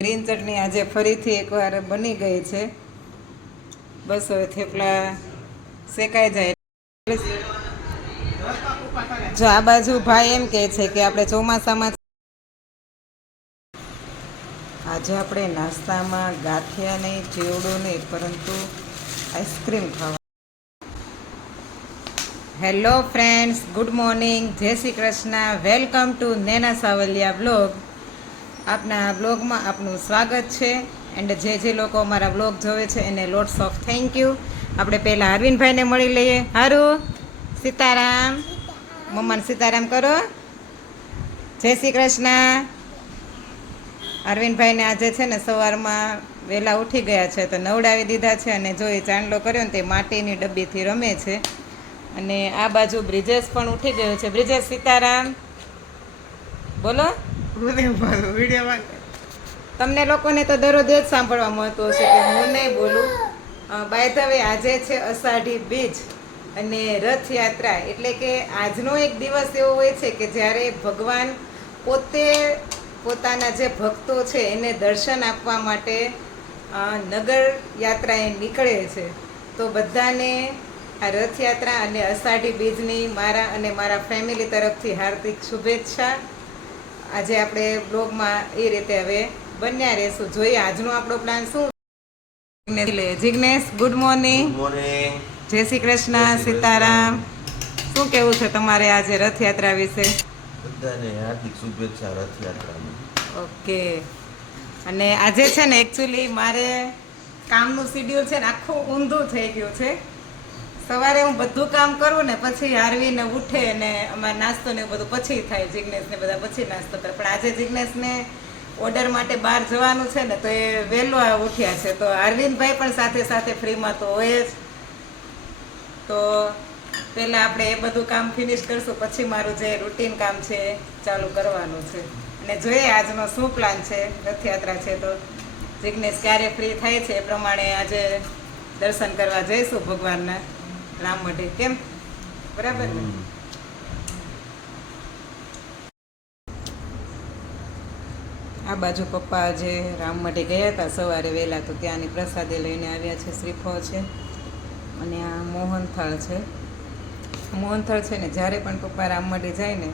Green ચટણી આજે ફરીથી એકવાર બની ગઈ છે. બસ હવે થેપલા શેકાઈ જાય. જો આ બાજુ ભાઈ એમ કહે છે કે આપણે ચોમાસામાં આજે આપણે નાસ્તામાં ગાંઠિયા નહીં, ચેવડો નહીં, પરંતુ આઈસ્ક્રીમ ખાવા. Hello friends, good morning, Jai Shri Krishna, welcome to Nena Savaliya blog. આપના બ્લોગમાં આપનું સ્વાગત છે. એન્ડ જે લોકો અમારા બ્લોગ જોવે છે એને લોટ્સ ઓફ થેન્ક યુ. આપણે પહેલાં અરવિંદભાઈને મળી લઈએ. હારું, સીતારામ, મમ્માને સીતારામ કરો. જય શ્રી કૃષ્ણ. અરવિંદભાઈને આજે છે ને સવારમાં વહેલા ઉઠી ગયા છે તો નવડાવી દીધા છે, અને જો એ ચાંદલો કર્યો ને તે માટીની ડબ્બીથી રમે છે. અને આ બાજુ બ્રિજેશ પણ ઉઠી ગયો છે. બ્રિજેશ સીતારામ બોલો. તમને લોકોને તો દરરોજ જ સાંભળવા મળતું હશે કે હું નહીં બોલું. બાય ધ વે, આજે છે અષાઢી બીજ અને રથયાત્રા. એટલે કે આજનો એક દિવસ એવો હોય છે કે જ્યારે ભગવાન પોતે પોતાના જે ભક્તો છે એને દર્શન આપવા માટે નગર યાત્રાએ નીકળે છે. તો બધાને આ રથયાત્રા અને અષાઢી બીજની મારા અને મારા ફેમિલી તરફથી હાર્દિક શુભેચ્છા. આજે આપણે બ્લોગમાં એ રીતે હવે બન્યા રહેશું. જોઈએ આજનો આપણો પ્લાન શું. Jignesh, good morning. જય શ્રી કૃષ્ણ, સીતારામ. શું કેવું છે તમારે આજે રથયાત્રા વિશે? બધાને હાર્દિક શુભેચ્છા રથયાત્રાની. ઓકે. અને આજે છે ને એકચ્યુઅલી મારે કામનું શિડ્યુલ છે ને આખું ઊંધું થઈ ગયું છે. સવારે હું બધું કામ કરું ને પછી હારવીને ઉઠે ને અમારે નાસ્તો ને એવું બધું પછી થાય. જિગ્નેશને બધા પછી નાસ્તો કરે. પણ આજે જિગ્નેશને ઓર્ડર માટે બહાર જવાનું છે ને તો એ વહેલો ઉઠ્યા છે. તો અરવિંદભાઈ પણ સાથે સાથે ફ્રીમાં તો હોય જ. તો પહેલાં આપણે એ બધું કામ ફિનિશ કરશું, પછી મારું જે રૂટીન કામ છે એ ચાલુ કરવાનું છે. અને જોઈએ આજનો શું પ્લાન છે. રથયાત્રા છે તો જિગ્નેશ ક્યારે ફ્રી થાય છે એ પ્રમાણે આજે દર્શન કરવા જઈશું ભગવાનના રામ મઢે. કેમ, બરાબર ને? આ બાજુ પપ્પા આજે રામ મઢે ગયા હતા સવારે વહેલા, તો ત્યાંની પ્રસાદી લઈને આવ્યા છે. શ્રીફળ છે અને આ મોહનથાળ છે. મોહનથાળ છે ને જ્યારે પણ પપ્પા રામ મઢે જાય ને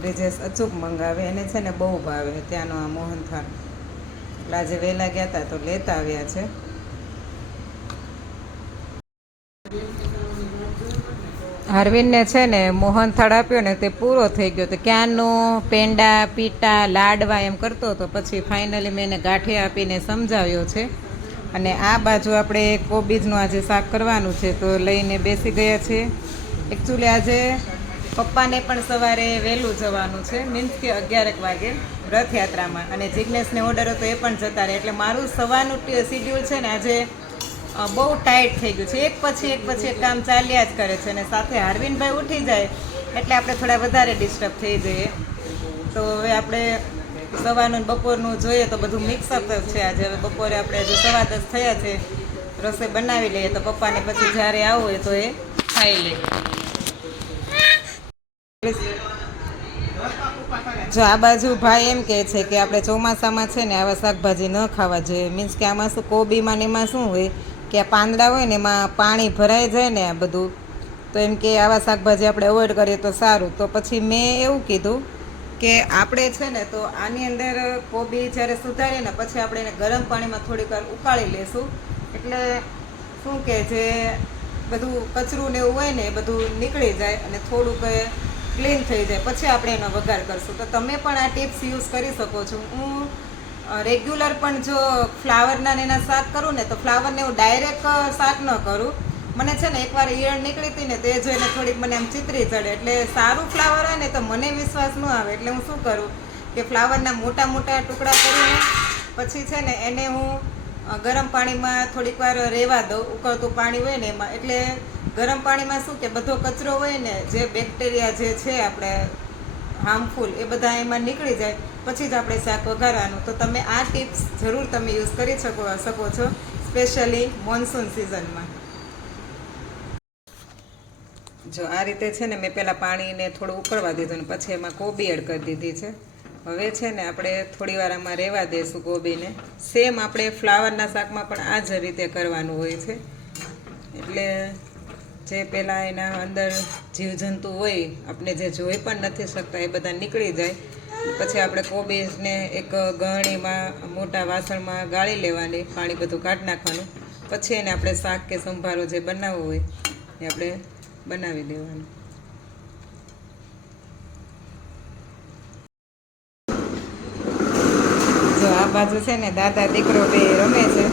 બ્રિજેશ અચૂક મંગાવે. એને છે ને બહુ ભાવે ત્યાંનો આ મોહનથાળ. એટલે આજે વહેલા ગયા હતા તો લેતા આવ્યા છે. અરવિંદને છે ને મોહનથાળ આપ્યો ને તે પૂરો થઈ ગયો. તો ક્યાંનો પેંડા, પીટા, લાડવા એમ કરતો હતો. પછી ફાઇનલી મેં એને ગાંઠિયા આપીને સમજાવ્યો છે. અને આ બાજુ આપણે કોબીજનું આજે શાક કરવાનું છે તો લઈને બેસી ગયા છે. એકચ્યુઅલી આજે પપ્પાને પણ સવારે વહેલું જવાનું છે, મીન્સ કે 11 વાગે રથયાત્રામાં. અને જિગ્નેશને ઓર્ડર હતો એ પણ જતા રહે. એટલે મારું સવારનું શિડ્યુલ છે ને આજે બહુ ટાઈટ થઈ ગયું છે. એક પછી એક કામ ચાલ્યા જ કરે છે. અને સાથે અરવિંદભાઈ ઉઠી જાય એટલે આપણે થોડા વધારે ડિસ્ટર્બ થઈ જઈએ. તો હવે આપણે સવારનું બપોરનું જોઈએ તો બધું મિક્સઅપ છે આજે. હવે બપોરે આપણે હજુ 10:15 થયા છે. રસોઈ બનાવી લઈએ તો પપ્પાને પછી જ્યારે આવવું હોય તો એ ખાઈ લે. જો આ બાજુ ભાઈ એમ કહે છે કે આપણે ચોમાસામાં છે ને આવા શાકભાજી ન ખાવા જોઈએ. મીન્સ કે આમાં શું, કોબીમાં ને એમાં શું હોય કે આ પાંદડા હોય ને એમાં પાણી ભરાઈ જાય ને આ બધું, તો એમ કે આવા શાકભાજી આપણે અવોઇડ કરીએ તો સારું. તો પછી મેં એવું કીધું કે આપણે છે ને તો આની અંદર કોબી જ્યારે સુધારીએ ને પછી આપણે એને ગરમ પાણીમાં થોડીક વાર ઉકાળી લેશું. એટલે શું કે જે બધું કચરું ને એવું હોય ને એ બધું નીકળી જાય અને થોડુંક ક્લીન થઈ જાય. પછી આપણે એનો વઘાર કરશું. તો તમે પણ આ ટિપ્સ યુઝ કરી શકો છો. હું રેગ્યુલર પણ જો ફ્લાવરના ને એના શાક કરું ને તો ફ્લાવરને હું ડાયરેક્ટ શાક ન કરું. મને છે ને એકવાર ઈયળ નીકળી હતી ને તો એ જોઈને થોડીક મને આમ ચિતરી ચડે. એટલે સારું ફ્લાવર હોય ને તો મને વિશ્વાસ ન આવે. એટલે હું શું કરું કે ફ્લાવરના મોટા મોટા ટુકડા કરીને પછી છે ને એને હું ગરમ પાણીમાં થોડીક વાર રહેવા દઉં. ઉકળતું પાણી હોય ને એમાં. એટલે ગરમ પાણીમાં શું કે બધો કચરો હોય ને, જે બેક્ટેરિયા જે છે આપણે હાર્મફુલ, એ બધા એમાં નીકળી જાય. પછી જ આપણે શાક વઘારવાનું. તો તમે આ ટિપ્સ જરૂર તમે યુઝ કરી શકો છો, સ્પેશિયલી મોન્સૂન સિઝનમાં. જો આ રીતે છે ને મેં પહેલાં પાણીને થોડું ઉકળવા દીધું ને પછી એમાં કોબી એડ કરી દીધી છે. હવે છે ને આપણે થોડી વાર આમાં રહેવા દઈશું કોબીને. સેમ આપણે ફ્લાવરના શાકમાં પણ આ જ રીતે કરવાનું હોય છે. એટલે જે પહેલાં એના અંદર જીવજંતુ હોય આપણે જે જોઈ પણ નથી શકતા એ બધા નીકળી જાય. પછી આપણે કોબીજને એક ગળણીમાં મોટા વાસણમાં ગાળી લેવાની, પાણી બધું કાઢી નાખવાનું. પછી એને આપણે શાક કે સંભારો જે બનાવવો હોય એ આપણે બનાવી દેવાનું. જો આ બાજુ છે ને દાદા દીકરો બે રમે છે.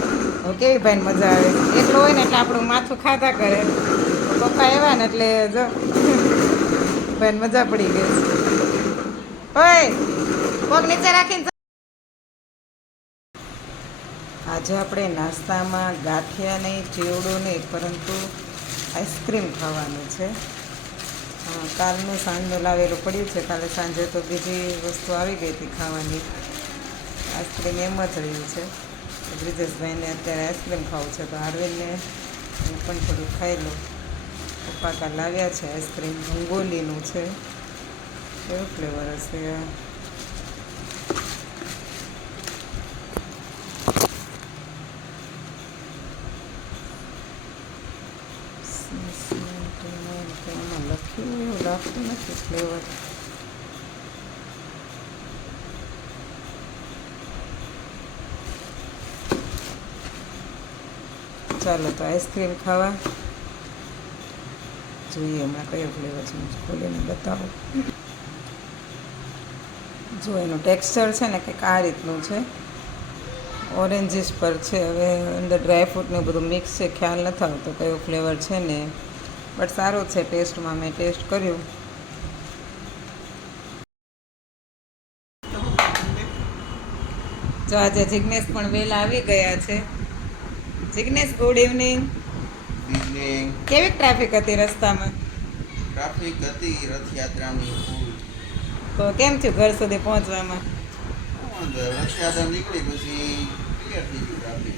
હવે કેવી ભાઈને મજા આવે. એકલો હોય ને એટલે આપણું માથું ખાધા કરે. પપ્પા આવ્યા ને એટલે જો ભાઈને મજા પડી ગઈ. ઓય પગ નીચે રાખીને. આજે આપણે નાસ્તામાં ગાંઠિયા નહીં, ચેવડો નહીં, પરંતુ આઈસ્ક્રીમ ખાવાનું છે. કાલનું સાંજનું લાવેલું પડ્યું છે. કાલે સાંજે તો બીજી વસ્તુ આવી ગઈ હતી ખાવાની. આઈસ્ક્રીમ એમ જ રહ્યું છે. બ્રિજેશભાઈને અત્યારે આઈસ્ક્રીમ ખાવું છે, તો અરવિંદને હું પણ થોડું ખાઈ લઉં. પપ્પા કાલ લાવ્યા છે આઈસ્ક્રીમ, રંગોલીનું છે. કેવું ફ્લેવર હશે? એમાં લખ્યું એવું લાગતું નથી ફ્લેવર. ચાલો તો આઈસ્ક્રીમ ખાવા જોઈએ. હમણાં કયો ફ્લેવર છે ખોલીને બતાવો. જો એનું ટેક્સચર છે ને કંઈક આ રીતનું છે, ઓરેન્જીસ પર છે. હવે અંદર ડ્રાયફ્રૂટને બધું મિક્સ છે, ખ્યાલ નથી આવતો કયો ફ્લેવર છે ને, બટ સારો છે ટેસ્ટમાં. મેં ટેસ્ટ કર્યું. જો આજે જિગ્નેશ પણ વહેલા આવી ગયા છે. Jignesh, good evening. ઇવનિંગ. કેવી ટ્રાફિક હતી રસ્તામાં? ટ્રાફિક હતી રથયાત્રાની ફૂલ. તો કેમ થયું ઘર સુધી પહોંચવામાં? રથયાત્રા નીકળી પછી ક્લિયર થઈ ગયું ટ્રાફિક.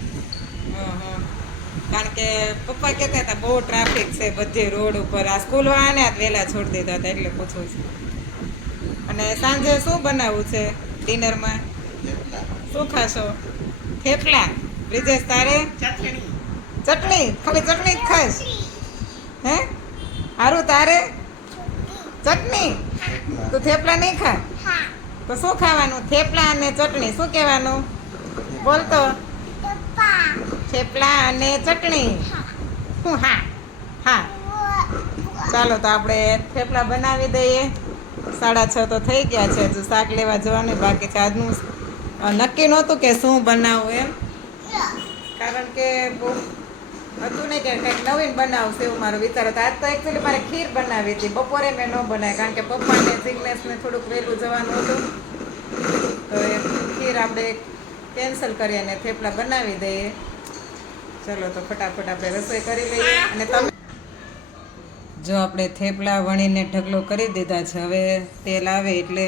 કારણ કે પપ્પા કહેતા હતા બહુ ટ્રાફિક છે બધી રોડ ઉપર. આ સ્કૂલવાળાને જ વહેલા છોડી દીધા હતા એટલે પૂછું છું. અને સાંજે શું બનાવવું છે ડિનરમાં? શું ખાશો? થેપલા. બ્રિજેશ તારે? ચટણી. ખાલી ચટણી જ ખાઈશ? હે હારું તારે? ચટણી. તો થેપલા નહીં ખા? તો શું ખાવાનું? થેપલા અને ચટણી. શું કહેવાનું? બોલતો. થેપલા અને ચટણી. હા હા. ચાલો તો આપણે થેપલા બનાવી દઈએ. 6:30 તો થઈ ગયા છે. હજુ શાક લેવા જવાનું બાકી છે. આજનું નક્કી નહોતું કે શું બનાવવું એમ, કારણ કે બહુ હતું નહીં કે કંઈક નવીન બનાવશે એવું મારો વિચાર હતો. આજ તો એકચ્યુઅલી મારે ખીર બનાવી હતી. બપોરે મેં ન બનાવી કારણ કે પપ્પાને જિગ્નેશને થોડુંક વહેલું જવાનું હતું. તો એ ખીર આપણે કેન્સલ કરી અને થેપલા બનાવી દઈએ. ચલો તો ફટાફટ આપણે રસોઈ કરી લઈએ. અને તમે જો આપણે થેપલા વણીને ઢગલો કરી દીધા છે. હવે તેલ આવે એટલે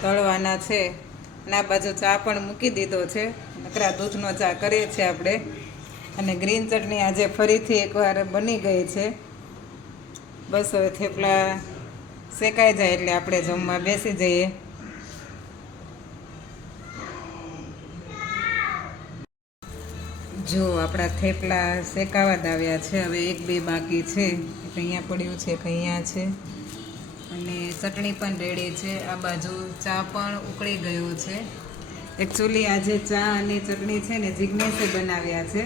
તળવાના છે. અને આ બાજુ ચા પણ મૂકી દીધો છે. નકરા દૂધનો ચા કરીએ છીએ આપણે. અને ગ્રીન ચટણી આજે ફરીથી એકવાર બની ગઈ છે. બસ હવે થેપલા શેકાઈ જાય એટલે આપણે જમવા બેસી જઈએ. જો આપણા થેપલા શેકાવા જ આવ્યા છે. હવે 1-2 બાકી છે. એક અહીંયા પડ્યું છે, એક અહીંયા છે. અને ચટણી પણ રેડી છે. આ બાજુ ચા પણ ઉકળી ગયો છે. એકચ્યુઅલી આજે ચા અને ચટણી છે ને જિગ્નેશે બનાવ્યા છે.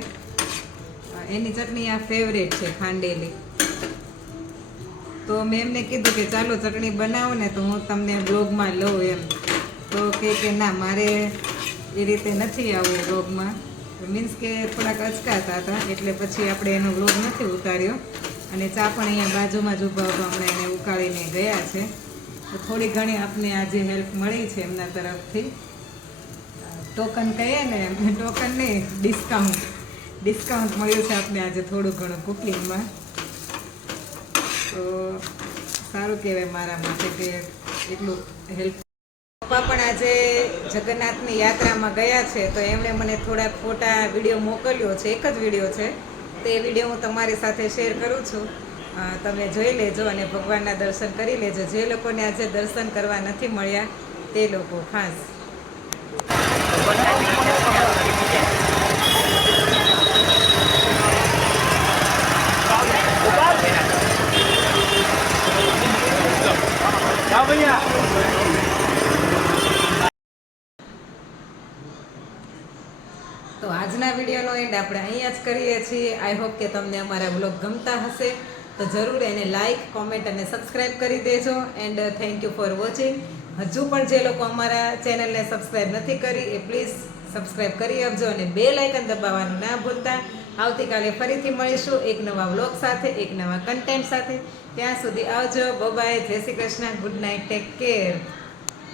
એની ચટણી આ ફેવરેટ છે, ખાંડેલી. તો મેં એમને કીધું કે ચાલો ચટણી બનાવો ને તો હું તમને બ્લોગમાં લઉં એમ. તો કે ના મારે એ રીતે નથી આવવું બ્લોગમાં. મીન્સ કે થોડાક અચકાતા હતા એટલે પછી આપણે એનો વ્લોગ નથી ઉતાર્યો. અને ચા પણ અહીંયા બાજુમાં જ ઊભા હમણાં એને ઉકાળીને ગયા છે. તો થોડી ઘણી આપને આજે હેલ્પ મળી છે એમના તરફથી. ટોકન કહીએ ને, ટોકન નહીં, ડિસ્કાઉન્ટ મળ્યું છે આપને આજે થોડું ઘણું કુકિંગમાં. તો સારું કહેવાય મારા માટે કે એટલું હેલ્પ. પપ્પા પણ આજે જગન્નાથની યાત્રામાં ગયા છે તો એમણે મને થોડાક ફોટા વિડીયો મોકલ્યો છે. એક જ વિડીયો છે. તો એ વિડીયો હું તમારી સાથે શેર કરું છું. તમે જોઈ લેજો અને ભગવાનના દર્શન કરી લેજો. જે લોકોને આજે દર્શન કરવા નથી મળ્યા તે લોકો ખાસ. તો આજના વિડીયોનો એન્ડ આપણે અહીંયા જ કરીએ છીએ. આઈ હોપ કે તમને અમારા વ્લોગ ગમતા હશે. તો જરૂર એને લાઈક, કોમેન્ટ અને સબસ્ક્રાઈબ કરી દેજો. And thank you for watching. હજુ પણ જે લોકો અમારા ચેનલને સબસ્ક્રાઈબ નથી કરી એ પ્લીઝ સબસ્ક્રાઈબ કરી આપજો અને બેલ આઇકન દબાવવાનું ના ભૂલતા. આવતીકાલે ફરીથી મળીશું એક નવા વ્લોગ સાથે, એક નવા કન્ટેન્ટ સાથે. ત્યાં સુધી આવજો. બાય, જય Shri Krishna, good night, take care.